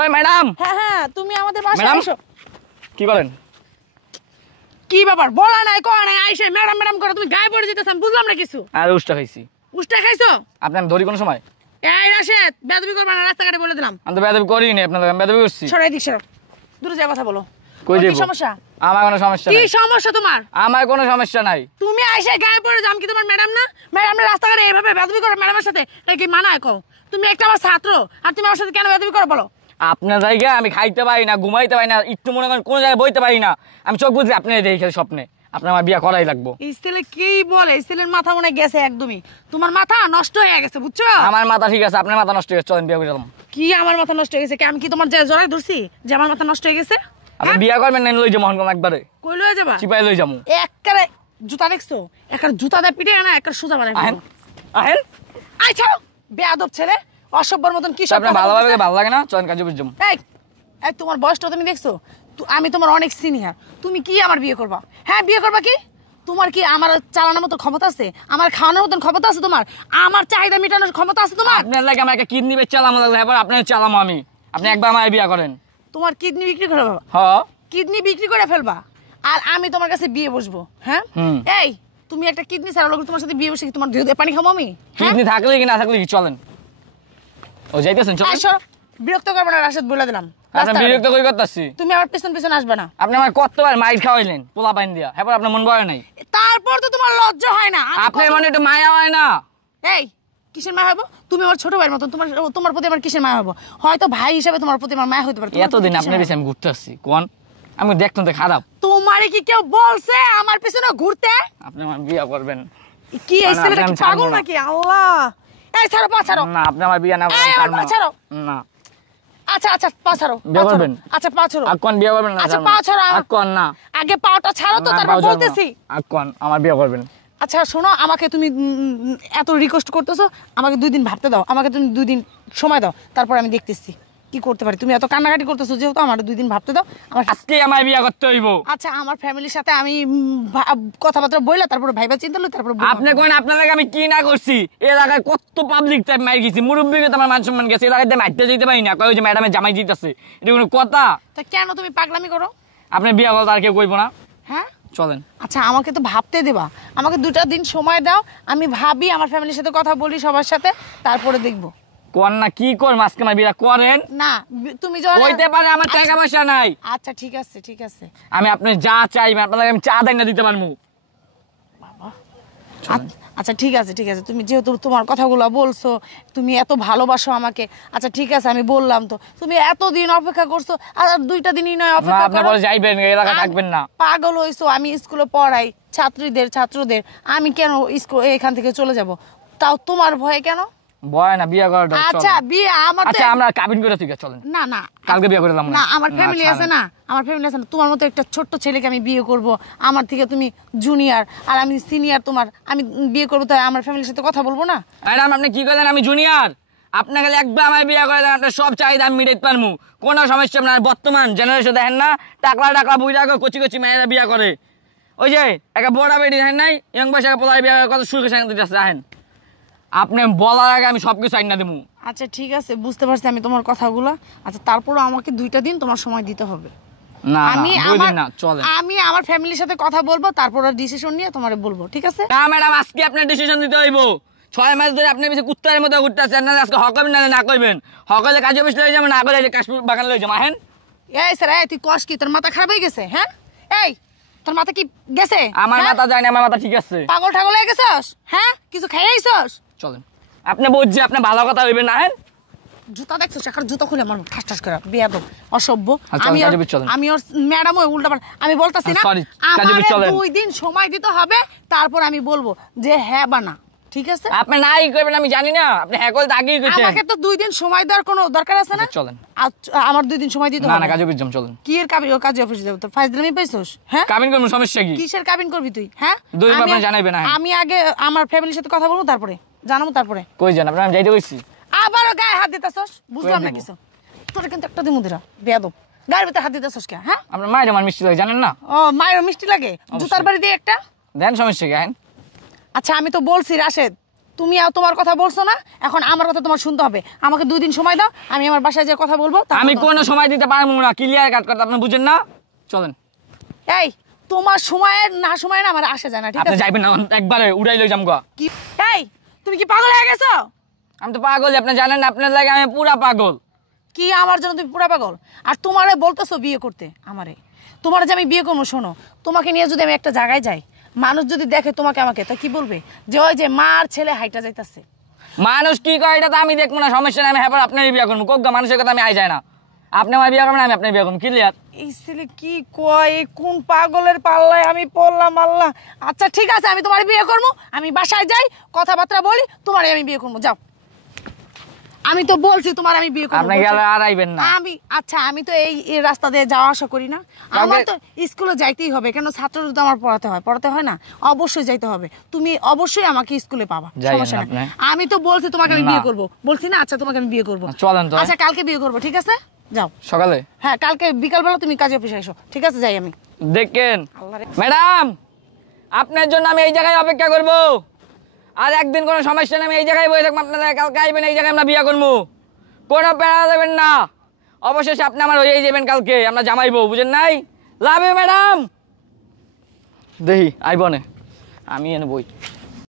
ওই ম্যাডাম। হ্যাঁ হ্যাঁ, তুমি আমাদের বাসায় ম্যাডাম এসো। কি করেন? কি ব্যাপার? বলা নাই কয়া নাই, আইসে ম্যাডাম ম্যাডাম করে তুমি গায়ে পড়ে যেতেছ, আমি বুঝলাম না কিছু। আর উষ্টা খাইছি। উষ্টা খাইছো? আপনি আমি ধরি কোন সময়? এই রাশেদ, বেয়াদবি করবা না, রাস্তাঘাটে বলে দিলাম। আমি তো বেয়াদবি করিনি, আপনার আমি বেয়াদবি করছি। সরাই দিক সরো, দূরে যা কথা বলো। কই কি যাবো? সমস্যা? আমার কোনো সমস্যা কি নাই। সমস্যা তোমার? আমার কোনো সমস্যা নাই। তুমি আইসে গায়ে পড়ে যাও, আমি কি তোমার ম্যাডাম না? ম্যাডাম রাস্তাঘাটে এইভাবে বেয়াদবি করো ম্যাডামের সাথে, এটা কি মানায়? কও তুমি একটা আমার ছাত্র, আর তুমি আমার সাথে কেন বেয়াদবি করো বলো? আপনার জায়গায় আমি খাইতে পারি না, ঘুমাইতে পারি না, একটু মনে করেন কোনো জায়গায় বইতে পারি না। আমি চোখ বুঝি আপনি দেখে স্বপ্নে আপনার আমার বিয়া করাই লাগবো। এই ছেলে কি বলে? এই ছেলের মাথা মনে গেছে একদমই, তোমার মাথা নষ্ট হয়ে গেছে বুঝছো? আমার মাথা ঠিক আছে, আপনার মাথা নষ্ট হয়ে গেছে, চলেন বিয়া করে দিলাম। কি আমার মাথা নষ্ট হয়ে গেছে? আমি কি তোমার জড়াই ধরছি যে আমার মাথা নষ্ট হয়ে গেছে? আপনি বিয়া করবেন না লই যাবো মোহন একবারে কই লয়ে যাবা? চিপাই লই যাবো। একবারে জুতা দেখছো? একটা জুতা দিয়ে পিটে না একটা সোজা বানাই আহেন ফেলবো। আহেন। আই ছাড়ো, বেয়াদব ছেলে, অসভ্যর মতন কি সব আপনার কথা ভালোভাবে বলতেছে? ভালো লাগে না, চলেন কাজে বুঝলাম। এই এই তোমার বয়সটা তুমি দেখছো? আমি তোমার অনেক সিনিয়র, তুমি কি আমার বিয়ে করবা? হ্যাঁ বিয়ে করবা কি? তোমার কি আমার চালানোর মতো ক্ষমতা আছে? আমার খাওয়ানোর মতন ক্ষমতা আছে তোমার? আমার চাহিদা মেটানোর ক্ষমতা আছে তোমার? আপনার লাগে আমার একটা কিডনি বেচ চালামো লাগবে, এবার আপনার চালামো আমি। আপনি একবার আমার বিয়া করেন। তোমার কিডনি বিক্রি করে ফেলবা? হ্যাঁ কিডনি বিক্রি করে ফেলবা আর আমি তোমার কাছে বিয়ে বসবো? হ্যাঁ এই তুমি একটা কিডনি ছাড়া লোক তোমার সাথে বিয়ে বসে কি তোমার দুধে পানি খাবো আমি? কিডনি থাকলে কি না থাকলে কি, চলেন। ও যাইতেছেন চলেন। আসো, বিরক্ত করবে না রাশেদ, বলে দিলাম। আপনি বিরক্ত কই করতেছি? তুমি আমার পেছন পেছন আসবে না। আপনি আমার কতবার মাইর খাওয়াইলেন পোলা পাইন দিয়া, এবার আপনার মন বয় নাই? তারপর তো তোমার লজ্জা হয় না? আপনার মনে একটু মায়া হয় না? এই কিসের মায়া হবো? তুমি আমার ছোট ভাইয়ের মতো, তোমার প্রতি আমার কিসের মায়া হবো? হয়তো ভাই হিসেবে তোমার প্রতি আমার মায়া হতে পারে। এতদিন আপনার পিছনে আমি ঘুরতে আসছি, কোন আমি দেখতাম তো খারাপ? তোমারে কি কেউ বলছে আমার পিছনে ঘুরতে? আপনি আমার বিয়া করবেন কি এই না, ছেলেটা আমি কি ছাড়বো পাগল না। নাকি? আল্লাহ, এই ছাড়ো, পা ছাড়ো। না, আপনি আমার বিয়া না এই, করেন আমার পা ছাড়ো। না। আচ্ছা আচ্ছা, পা ছাড়ো, বিয়ে পা ছাড়ো। করবেন? আচ্ছা পা ছাড়ো। আকন বিয়া করবেন না? আচ্ছা পা ছাড়ো। আকন না। আগে পাটা ছাড়ো তো, না, তারপর পাও ছাড়বো না। বলতেছি। আকন আমার বিয়া করবেন। আচ্ছা শোনো, আমাকে তুমি এত রিকোয়েস্ট করতেছো, আমাকে 2 দিন ভাবতে দাও, আমাকে তুমি 2 দিন সময় দাও, তারপর আমি দেখতেছি কি করতে পারি। তুমি এত কান্নাকাটি করতেছো যেহেতু, আমার 2 দিন ভাবতে দাও। আমার আজকে আমার বিয়া করতে হইব। আচ্ছা আমার ফ্যামিলির সাথে আমি কথাবার্তা বইলা তারপর ভাইবা চিন্তা লই, তারপর আপনি কোন আপনার লাগে আমি কি না করছি? এই এলাকায় কত পাবলিক টাইপ মার গেছি, মুরব্বীকে তো আমার মান সম্মান গেছে, এলাকায় মারতে যেতে পারি না, কয় যে ম্যাডামের জামাই জিতেছে, এটা কোনো কথা? তা কেন তুমি পাগলামি করো? আপনি বিয়া করতে আর কেউ কইব না, হ্যাঁ চলেন। আচ্ছা আমাকে তো ভাবতে দেবা, আমাকে 2টা দিন সময় দাও, আমি ভাবি, আমার ফ্যামিলির সাথে কথা বলি সবার সাথে, তারপরে দেখবো। কোন না কি কর মাসকে আমার বিয়া করেন না তুমি যখন হইতে পারে, আমার টাকা পয়সা নাই। আচ্ছা ঠিক আছে ঠিক আছে। আমি আপনি যা চাইবেন আপনার লাগে আমি চা দেন না দিতে পারবো। আচ্ছা ঠিক আছে ঠিক আছে, তুমি যেহেতু তোমার কথাগুলো বলছো, তুমি এত ভালোবাসো আমাকে, আচ্ছা ঠিক আছে আমি বললাম তো, তুমি এতদিন অপেক্ষা করছো, আর 2টা দিনই নয় না অপেক্ষা আপনি করো। বলে যাইবেন, এলাকা থাকবেন না। পাগল হইছো? আমি স্কুলে পড়াই ছাত্রদের, আমি কেন স্কুল এখান থেকে চলে যাব? তাও তোমার ভয়ে কেন? ভয় না, বিয়া করাটা আচ্ছা বিয়ে আমার আচ্ছা আমরা কাবিন করে ঠিক আছে চলেন। না না কালকে বিয়ে করে দিলাম না, আমার ফ্যামিলি আছে না, আমার ফ্যামিলি আছে না। তোমার মতো একটা ছোট্ট ছেলেকে আমি বিয়ে করব, আমার থেকে তুমি জুনিয়র আর আমি সিনিয়র, তোমার আমি বিয়ে করবো, তাই আমার ফ্যামিলির সাথে কথা বলবো না? ম্যাডাম আপনি কি করেন? আমি জুনিয়র, আপনার খালি একবার আমার বিয়ে করে দেন, আপনার সব চাহিদা আমি মিটাইতে পারবো, কোনো সমস্যা না। বর্তমান জেনারেশন দেখেন না, টাকলা বুঝা কচি কচি মেয়েরা বিয়ে করে, ওই যে একটা বড় বেটি দেখেন নাই, ইয়ং বয়সে পোলার বিয়ে কত সুখে শান্তি দিতেছে। আহেন আপনি বলার আগে আমি সবকিছু আইনা দেবো। আচ্ছা ঠিক আছে, বুঝতে পারছি আমি তোমার কথাগুলো। আচ্ছা তারপরও আমাকে 2টা দিন তোমার সময় দিতে হবে। না আমি দুই দিন না, চলেন। আমি আমার ফ্যামিলির সাথে কথা বলবো, তারপর ডিসিশন নিয়ে তোমারে বলবো, ঠিক আছে? না ম্যাডাম, আজকে আপনার ডিসিশন দিতে হইব। 6 মাস ধরে আপনি বেশি কুত্তার মতো ঘুরতেছেন না, আজকে হক হবেন না কইবেন। হক হলে কাজে অফিস লয়ে যাবেন, না করে কাশ্মীর বাগান লয়ে যাবেন। আহেন এই স্যার, এই তুই কস কি? তোর মাথা খারাপ হয়ে গেছে? হ্যাঁ এই তোর মাথা কি গেছে? আমার হ্যাঁ? মাথা যায় না, আমার মাথা ঠিক আছে। পাগল ঠাগল হয়ে গেছস? হ্যাঁ কিছু খেয়ে আইছস? চলেন, আপনি বুঝছি আপনি ভালো কথা হইবেন না। আহেন জুতা দেখছো? একটা জুতা খুলে আমার ঠাস ঠাস করে, বেয়াদব, অসভ্য। আচ্ছা, আমি কাজে চলেন। আমি ওর ম্যাডাম ওই উল্টাপাল্টা আমি বলতাছি না, সরি, কাজে আমারে চলেন। 2 দিন সময় দিতে হবে, তারপর আমি বলবো যে হ্যাঁ বা না, ঠিক আছে? আপনি নাই করবেন আমি জানি না, আপনি হ্যাঁ করতে আগেই কইছেন। আমাকে তো 2 দিন সময় দেওয়ার কোনো দরকার আছে না? আচ্ছা, চলেন। আমার 2 দিন সময় দিতে না হবে। না, কাজে অফিস যাম, চলেন। কি এর কাজে অফিসে যাবো? তো ফাইজলামি পাইছস? হ্যাঁ কাবিন করবো, সমস্যা কি? কিসের কাবিন করবি তুই? হ্যাঁ 2 দিন আমি- আপনি জানাইবেন। না আমি আগে আমার ফ্যামিলির সাথে কথা বলবো, তারপরে জানাবো, তারপরে কই যান আপনি? আমি যাইতে কইছি। আবারও গায়ে হাত দিতেছস, বুঝলাম না দিব? কিছু। তোর কিন্তু একটা দিমু দিরা, বেয়াদব, গায়ের ভিতরে হাত দিতেছস কে? হ্যাঁ আপনার মায়ের আমার মিষ্টি লাগে জানেন না? ও মায়ের মিষ্টি লাগে, জুতার বাড়ি দিয়ে একটা। দেন, সমস্যা কি? আহেন। আচ্ছা আমি তো বলছি রাশেদ, তুমি আর তোমার কথা বলছো না, এখন আমার কথা তোমার শুনতে হবে। আমাকে 2 দিন সময় দাও, আমি আমার বাসায় যে কথা বলবো। আমি কোনো সময় দিতে পারবো না, ক্লিয়ার কাট করতে আপনি বুঝেন না। চলেন। এই তোমার সময়ের না সময় না আমার আসে যায় না, ঠিক আপনি আছে? যাইবেন না, একবারে উড়াই লই যাম গা। কি এই তুমি কি পাগল হয়ে গেছো? আমি তো পাগল, আপনি জানেন না, আপনার লাগে আমি পুরা পাগল। কি আমার জন্য তুমি পুরা পাগল? আর তোমারে বলতেছো বিয়ে করতে, আমারে তোমার যে আমি বিয়ে করবো, শোনো, তোমাকে নিয়ে যদি আমি একটা জায়গায় যাই, মানুষ যদি দেখে তোমাকে আমাকে, তা কি বলবে? যে ওই যে মার ছেলে হাইটা যাইতাছে। মানুষ কি কয় এটা তো আমি দেখবো না, সমস্যা নেই, আমি হ্যাঁ আপনারই বিয়ে করবো। কোক মানুষের কথা আমি আই যায় না। আপনি আমার বিয়ে করবেন, আমি আপনার বিয়ে করবো, ক্লিয়ার। এই ছেলে কি কয়, কোন পাগলের পাল্লায় আমি পড়লাম আল্লাহ। আচ্ছা ঠিক আছে, আমি তোমার বিয়ে করবো, আমি বাসায় যাই, কথাবার্তা বলি, তোমার আমি বিয়ে করবো, যাও। আমি তো বলছি তোমার আমি বিয়ে করবো। আপনি গেলে আর আইবেন না। আমি আচ্ছা, আমি তো এই রাস্তা দিয়ে যাওয়া আসা করি না, আমার তো স্কুলে যাইতেই হবে। কেন, ছাত্রদের তো আমার পড়াতে হয় না? অবশ্যই যাইতে হবে। তুমি অবশ্যই আমাকে স্কুলে পাবা, সমস্যা নেই। আমি তো বলছি তোমাকে আমি বিয়ে করবো, বলছি না? আচ্ছা তোমাকে আমি বিয়ে করবো। চলেন তো। আচ্ছা কালকে বিয়ে করবো, ঠিক আছে? যাও সকালে। হ্যাঁ, কালকে বিকালবেলা তুমি কাজে অফিসে এসো, ঠিক আছে? যাই আমি। দেখেন আল্লাহরে। ম্যাডাম, আপনার জন্য আমি এই জায়গায় অপেক্ষা করব। আর একদিন কোনো সমস্যা নেই, আমি এই জায়গায় বসে থাকবো, আপনারা কালকে আইবেন, এই জায়গায় আমরা বিয়ে করবো। কোনো প্যারা দেবেন না, অবশেষে আপনি আমার হয়েই যাবেন কালকে, আমরা জামাইবো, বুঝেন নাই? Love you madam. দেখি আইবনে, আমি এনে বই।